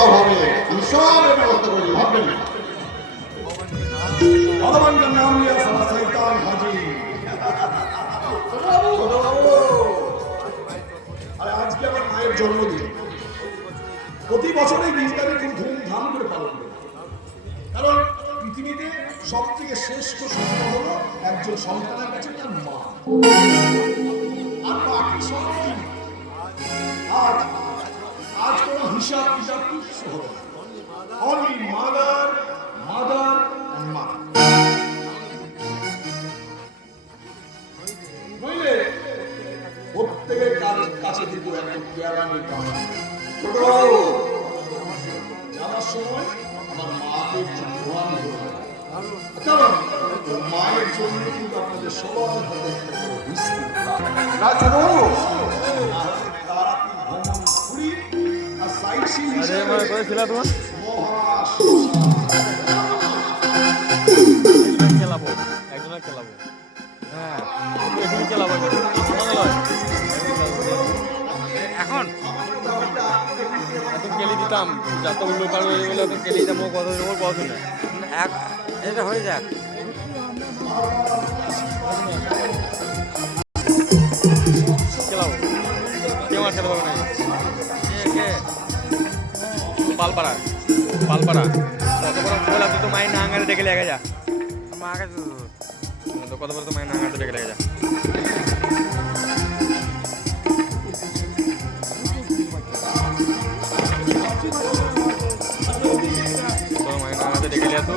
সব হবে, আমি সব ব্যবস্থা করি, ভাববেন না। ভগবানকে নাম লিয়া সারা শয়তান হাজির। আরে আজকে আমার মায়ের জন্মদিন, প্রতি বছর এই দিনটা আমি খুব ধুমধাম করে পালন করি, কারণ পৃথিবীতে সব থেকে শ্রেষ্ঠ সম্পদ হলো একজন সন্তানের কাছে তার মা, আর বাকি সব কি। আর আজ কোনো হিসাব কিতাব কিছু হবে না, only mother mother and mother. বুঝলে, প্রত্যেকের কাছে দিব একটা কেরানি কামড়। যাওয়ার সময় আমার মাকে ধোয়ান দেবো, কারণ মায়ের জন্য কিন্তু আপনাদের সবার হাতে এখন এত কেলি দিতাম, যত লোকাল হয়ে গেলে এত কেলি দিতাম, কত কত না এক এটা হয়ে যাক। খেলাবো কেউ আর খেতে পারবে না। পালপাড়া পালপাড়া কত বড় বলা, তুই তো মায়ের নাঙ্গারে ডেকে লেগে যা, মা কাছে তো কত বড় তো মায়ের নাঙ্গারে ডেকে লেগে যা। মায়ের নাঙ্গারে ডেকে লিয়া তো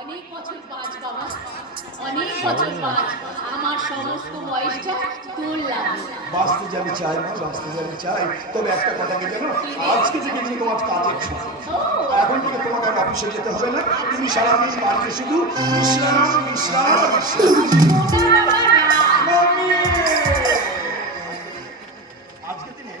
অনেক বছর বাঁচ বাবা, অনেক বছর বাঁচ, আমার সমস্ত বয়সটা তোর লাগবে। বাঁচতে যাবি চাই না, বাঁচতে যাবি চাই, তবে একটা কথা কি জানো, আজকে থেকে তুমি তোমার কাজের ছুটি, এখন থেকে তোমাকে আর অফিসে যেতে হবে না, তুমি সারাদিন বাড়িতে শুধু বিশ্রাম বিশ্রাম বিশ্রাম। আজকে দিনে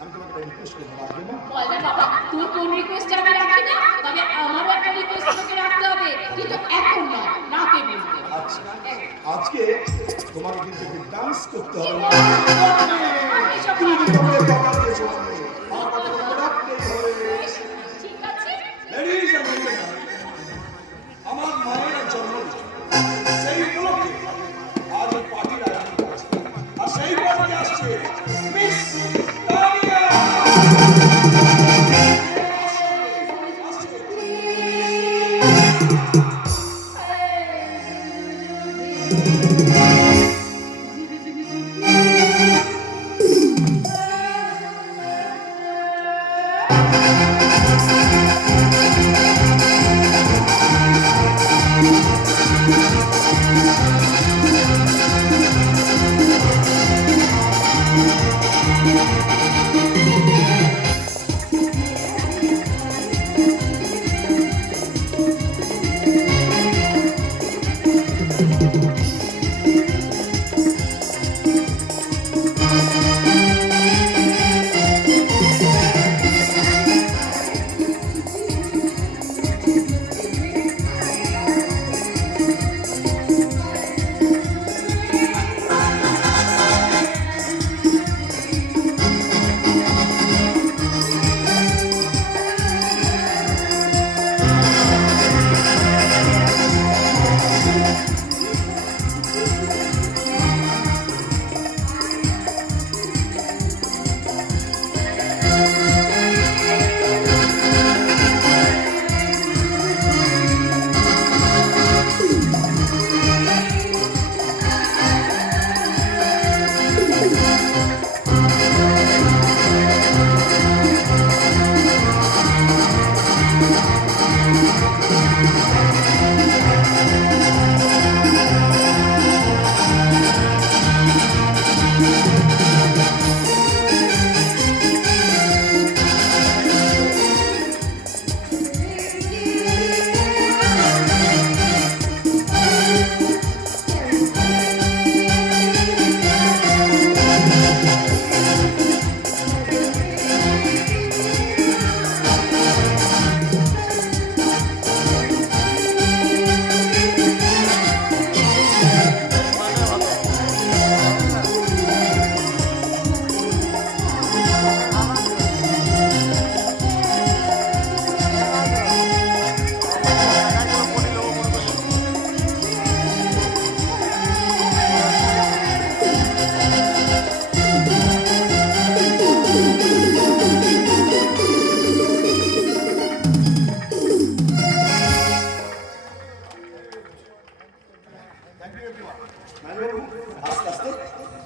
আমি তোমাকে রিকোয়েস্ট করবো, রাখবে না? বলবে বাবা, তুই কোন রিকোয়েস্ট আমি রাখি না, তবে আমারও একটা রিকোয়েস্ট তোকে রাখতে হবে, কিন্তু এখন না, রাতে বলবে। আচ্ছা, আজকে তোমাকে কিন্তু ডান্স করতে হবে। তুমি কিন্তু আমাকে কথা দিয়েছো, আমার কথা তোমাকে রাখতেই হবে। ঠিক আছে? Ladies and gentlemen, আমার মায়ের জন্মদিন, সেই উপলক্ষে আজ এই পার্টির আয়োজন করেছে, আর সেই পার্টিতে আসছে মিস তানিয়া।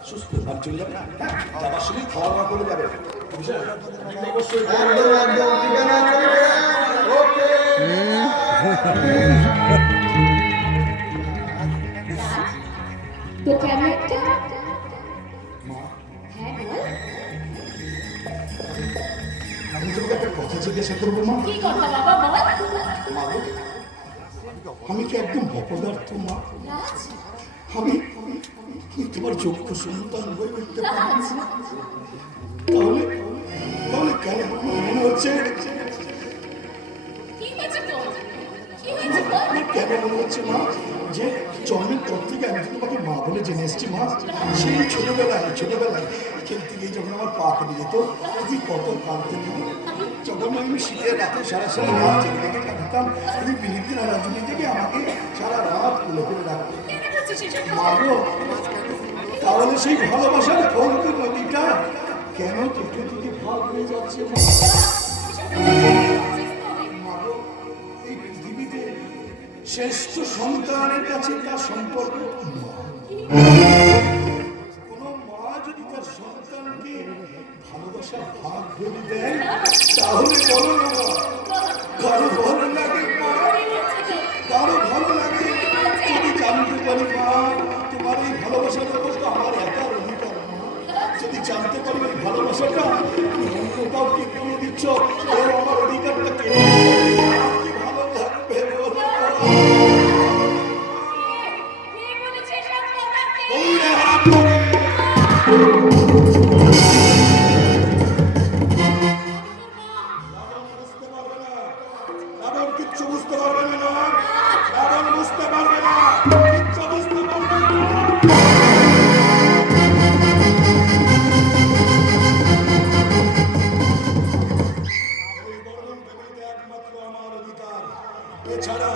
সুস্থ বাড়ি চলে যাবে। হ্যাঁ, যাবার সময় খাওয়া দাওয়া করে যাবে, বুঝলে? অবশ্যই একদম একদম ঠিকানা চলবে। ওকে তোকে আমি একটা হ্যাঁ বল আমি তোমাকে একটা কথা জিজ্ঞাসা করবো মা। কি কথা বাবা বল মা গো, আমি কি একদম অপদার্থ মা? রাজ আমি তোমার যোগ্য সন্তান হয়ে উঠতে পারি? তাহলে তাহলে কেন মনে হচ্ছে, কি হয়েছে তো কি হয়েছে বল আমার কেন মনে হচ্ছে মা যে জন্মের পর থেকে আমি তো তোমাকে মা বলে জেনে এসেছি মা। সেই ছোটবেলায় খেলতে গিয়ে যখন আমার পা কেটে যেত, তুমি কত কাঁদতে দিও। যখন আমি শীতের রাতে সারা সারা রাত জেগে জেগে কাঁদতাম, তুমি বিলিতে আর রাজনী থেকে আমাকে সারা রাত খুলে ফেলে রাখতে। কেন বলছিস এসব মা গো, তাহলে সেই ভালোবাসার ফলক নদীটা কেন কেটে কেটে ভাগ হয়ে যাচ্ছে মা? মা গো, এই পৃথিবীতে শ্রেষ্ঠ সন্তানের কাছে তার সম্পর্ক মা। কোনো মা যদি তার সন্তানকে ভালোবাসার ভাগ করে দেয়, তাহলে বলো না মা, কারো ভালো লাগে মা? কারো ভালো লাগে? যদি জানতে পারি মা, তোমার এই ভালোবাসার উপর তো আমার একার অধিকার মা। যদি জানতে পারি এই ভালোবাসাটা তুমি অন্য কাউকে কিনে দিচ্ছ, এর আমার অধিকারটা কেড়ে নিচ্ছ, আমার কি ভালো লাগবে বলো মা? কে বলেছে এসব কথা ওই রে হাত ধরে। রাবণ বুঝতে পারবে না, রাবণ কিচ্ছু বুঝতে পারবে না মা। রাবণ বুঝতে পারবে না, কিচ্ছু বুঝতে পারবে না। এই বর্ণন পৃথিবীতে একমাত্র আমার অধিকার, এছাড়া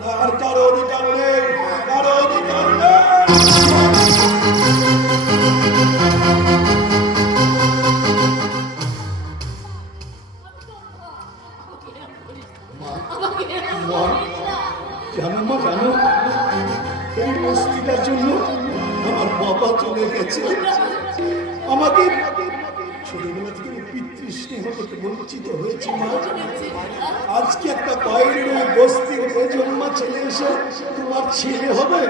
না আর কারো অধিকার নেই, কারো অধিকার নেই। আমাকে এরকম বলিস না। জানো মা, জানো এই বস্তিটার জন্য আমার বাবা চলে গেছে। আমাকে ছোটবেলা থেকে পিতৃস্নেহ থেকে বঞ্চিত হয়েছি মা। আজকে একটা বাইরের ওই বস্তির বেজন্মা ছেলে এসে তোমার ছেলে হবে,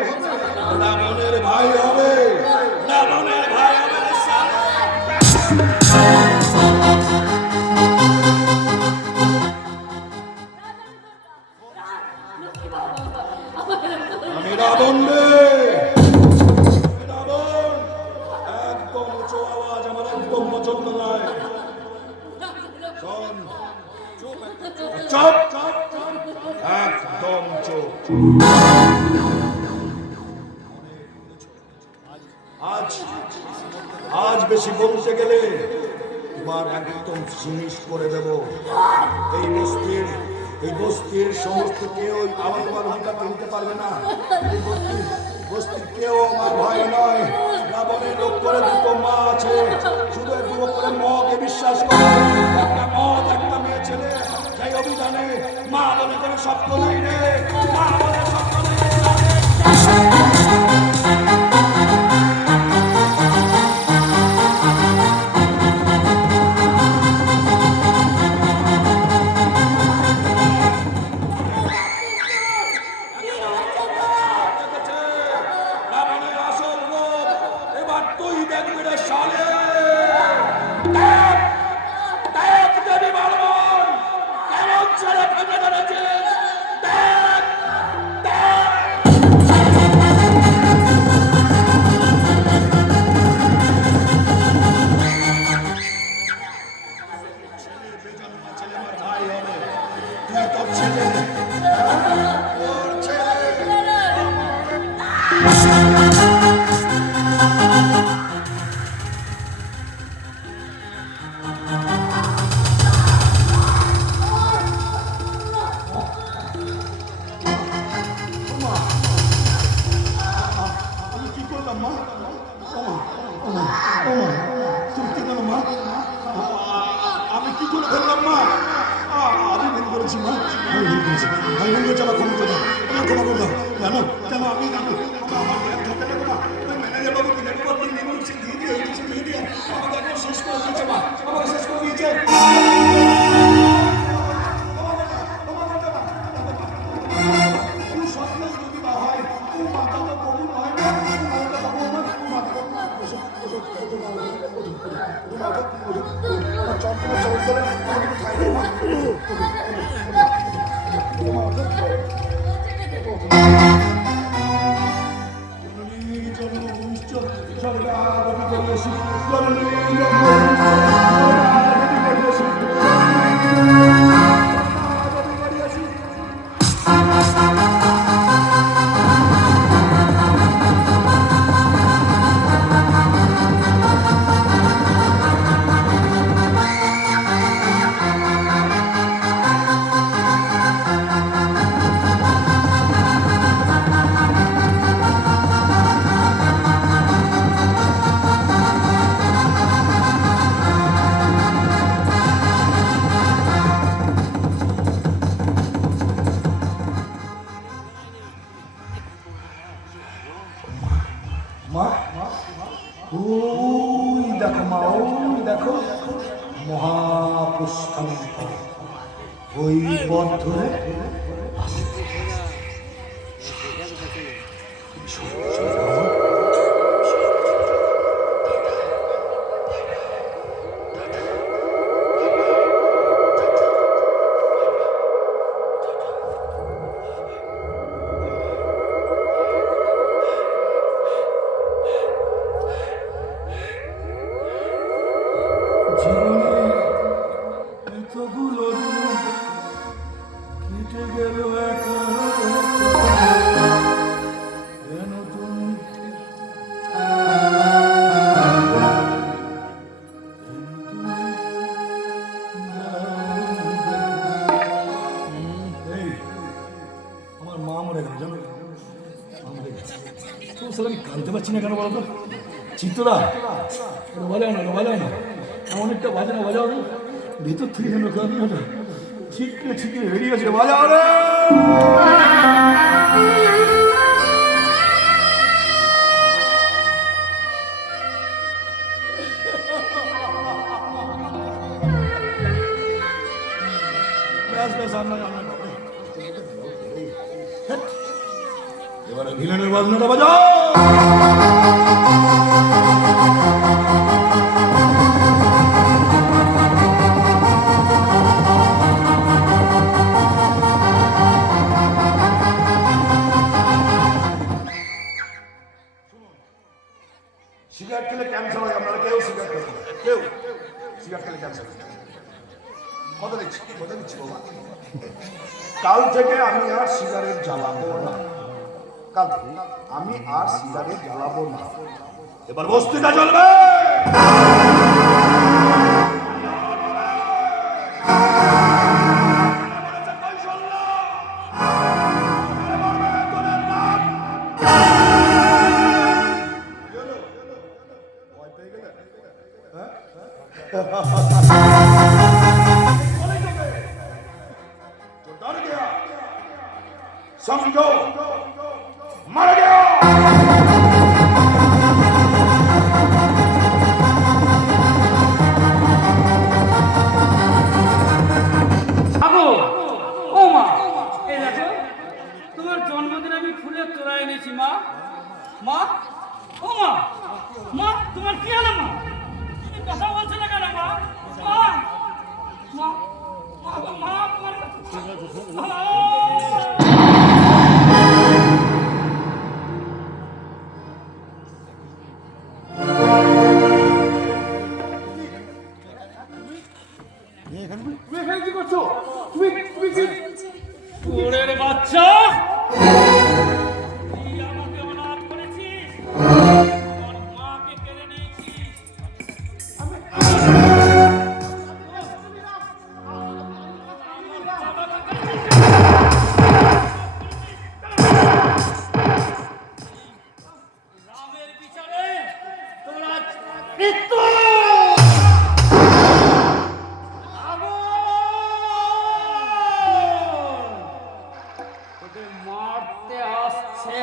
রাবণের ভাই হবে, রাবণের ভাই হবে রে শালা। আমি রাবণ রে, রাবণ। একদম উঁচু আওয়াজ আমার একদম পছন্দ নয়। শোন, চুপ, একদম চুপ। আজ বেশি বলতে গেলে তোমার একদম ফিনিশ করে দেব। এই বস্তির সমস্ত কেউ আমার তোমার অধিকার কিনতে পারবে না। এই বস্তির কেউ আমার ভয় নয়। রাবণের লোক করে দুটো মা আছে, শুধু দুটো করে মকে বিশ্বাস করে। একটা মদ, একটা মেয়ে ছেলে, সেই অভিধানে মা বলে কোনো স্বপ্ন নেই রে, মা বলে স্বপ্ন নেই রে। রাবণের আসল রূপ এবার তুই দেখবি রে শালে। দেখ, দেখ দেবী বলবন কেমন ছেলে ফেলে ধরেছে। দেখ, দেখ। ছেলে বেজন্মা ছেলে আমার ভাই হবে। তুই তোর ছেলে, তোর ছেলে। আমি কি করলাম মা? তুমি কি করো মা? আমি কি করে ফেললাম মা? আমি ভুল করেছি মা, আমি ভুল করেছি। আমি ভুল করেছি, আমার ক্ষমা করে দাও, আমার ক্ষমা করে দাও। জানো কেন আমি আমার জ্ঞান থাকে না মা। ম্যানেজার বাবু দিনের পর দিন নির্মূল ছিল মা ওই দেখো মা, ওই দেখো মহাপুষ্করণ, ওই পথ ধরে আসতে আমি কানতে পারছি না কেন বলতো? চিত্তদা বাজাও না, বাজাও না, এমন একটা বাজানো বাজাও না, ভিতর থেকে যেন কাঁদি ওটা ঠিক ঠিক বেরিয়ে গেছে, বাজাও রে। এবারে ভিলেনের বাজনাটা বাজাও। সিগারেট খেলে ক্যান্সার হয়, আপনারা কেউ সিগারেট খেলে, কেউ সিগারেট খেলে ক্যান্সার হয়। কথা দিচ্ছি বাবা, কাল থেকে আমি আর সিগারেট জ্বালাবো না, কাল থেকে আমি আর সিগারেট জ্বালাবো না। এবার বস্তিটা চলবে। समझो मर गया। ও মা, এই দেখো তোমার জন্মদিন আমি ফুলের তোড়া এনেছি মা। মা, ও মা, মা তোমার কি হলো মা? তুমি কথা বলছো না কেন মা? মা, মা, মা, মা, কি করছো তুমি? ওরের বাচ্চা, তুই আমাকে অনাথ করেছিস, আমার মাকে কেড়ে নিয়েছিস। রামের বিচারে তোরা মৃত্যু। মারতে আসছে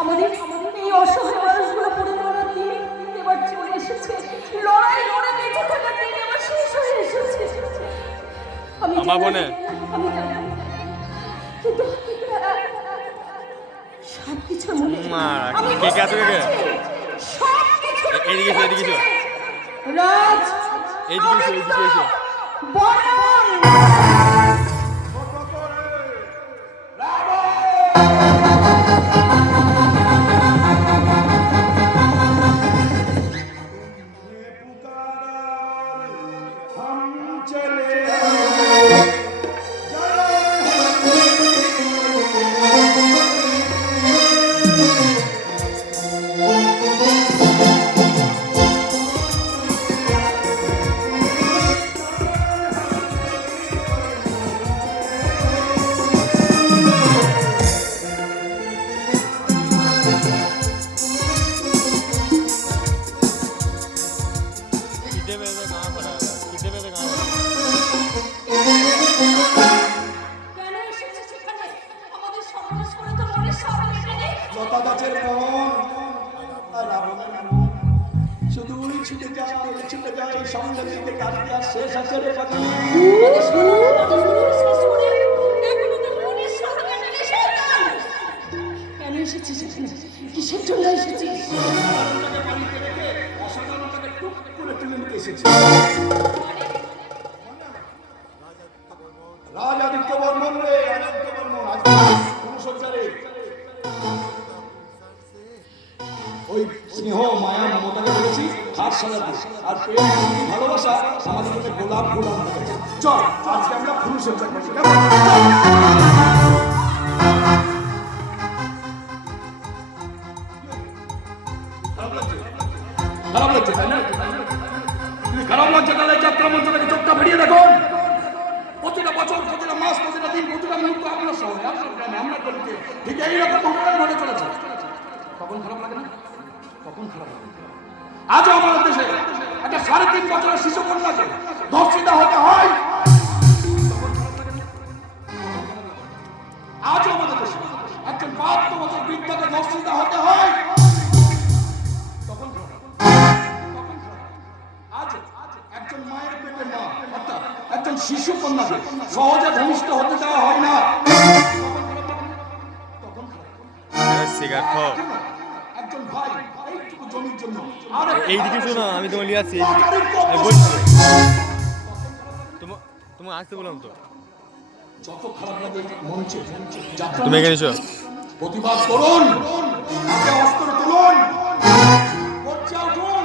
আমাদের এই অসহায় মানুষগুলো পড়ে মরার দিন এবার চলে এসেছে। লড়াই লড়ে বেঁচে থাকার দিন এবার শেষ হয়ে এসেছে। আমি জানি, কিন্তু সবকিছুর মনে আমি কে আছে কে? সবকিছু এদিকে এসো, এদিকে এসো, রাজ এদিকে এসো। বরণ चले শেষ আছে রে পাখি। কেন এসেছিস এখানে? কিসের জন্য এসেছিস? সাধারণটাকে বাড়িতে রেখে অসাধারণটাকে টুক করে তুলে নিতে এসেছি। রাজাদিত্য বর্মন রে, রাজাদিত্য বর্মন, আজকে অনুসজ্জা রে। ওই স্নেহ মায়া মমতাকে বলেছি হাত সাজাতে, আর প্রেম ভক্তি, ভালোবাসা আমাদের মধ্যে গোলাপ গোলাপ হয়ে গেছে। চল আজকে আমরা ফুল সজ্জা করছি, কেমন? খারাপ লাগছে তাই না? যদি খারাপ লাগছে তাহলে যাত্রা মঞ্চ থেকে চোখটা ফিরিয়ে দেখুন। প্রতিটা বছর, প্রতিটা মাস, প্রতিটা দিন, প্রতিটা মুহূর্ত আপনার শহরে, আপনার গ্রামে, আপনার গলিতে ঠিক এইরকম ঘটনায় ঘটে চলেছে। কখন খারাপ লাগে না? কখন খারাপ লাগে? আজও আমাদের দেশে একটা 3.5 বছরের শিশু কন্যাকে ধর্ষিতা হতে হয়। তখন খারাপ লাগে না? আজও আমাদের দেশে একজন 72 বছর বৃদ্ধাকে ধর্ষিতা হতে হয়। তখন খারাপ লাগে। তখন খারাপ লাগে। আজও একজন মায়ের পেটে মা, অর্থাৎ একজন শিশু কন্যাকে সহজে ভূমিষ্ঠ হতে দেওয়া হয় না। তখন খারাপ লাগে না? তখন খারাপ লাগে। সিগারেট খাও। একজন ভাই এইটুকু জমির জন্য আর এইদিকে শোনো, আমি তোমার লিয়ে আসছি, আমি বলছি তোমাকে আসতে বললাম তো। যত খারাপ লাগে মঞ্চে যাত্রা তুমি এখানে এসো। প্রতিবাদ করুন, হাতে অস্ত্র তুলুন, মোর্চা উঠুন।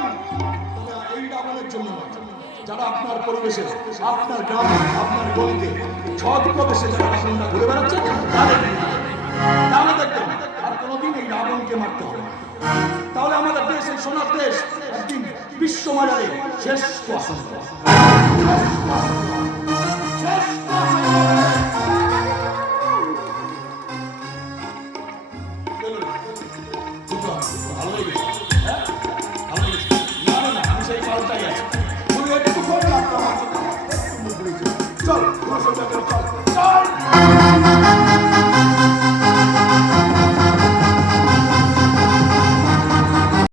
তবে এই রাবণের জন্য নয়, যারা আপনার পরিবেশে, আপনার গ্রামে, আপনার গলিতে ছদ্মবেশে যারা রাবণরা ঘুরে বেড়াচ্ছে তাহলে দেখবেন আর কোনোদিন এই রাবণকে মারতে হবে না। তাহলে আমাদের দেশ, এই সোনার দেশ, একদিন বিশ্ব বাজারে শ্রেষ্ঠ আসন পাবে। শ্রেষ্ঠ আসন পাবে। ভালো লেগেছে? হ্যাঁ? ভালো লেগেছে? না, না, না, আমি সেই পাল্টাই আছি। তুমি একটু করে যাত্রা মারছো, একটু মুখ ঘুরেছো। চল, তোমার সঙ্গে চল, চল।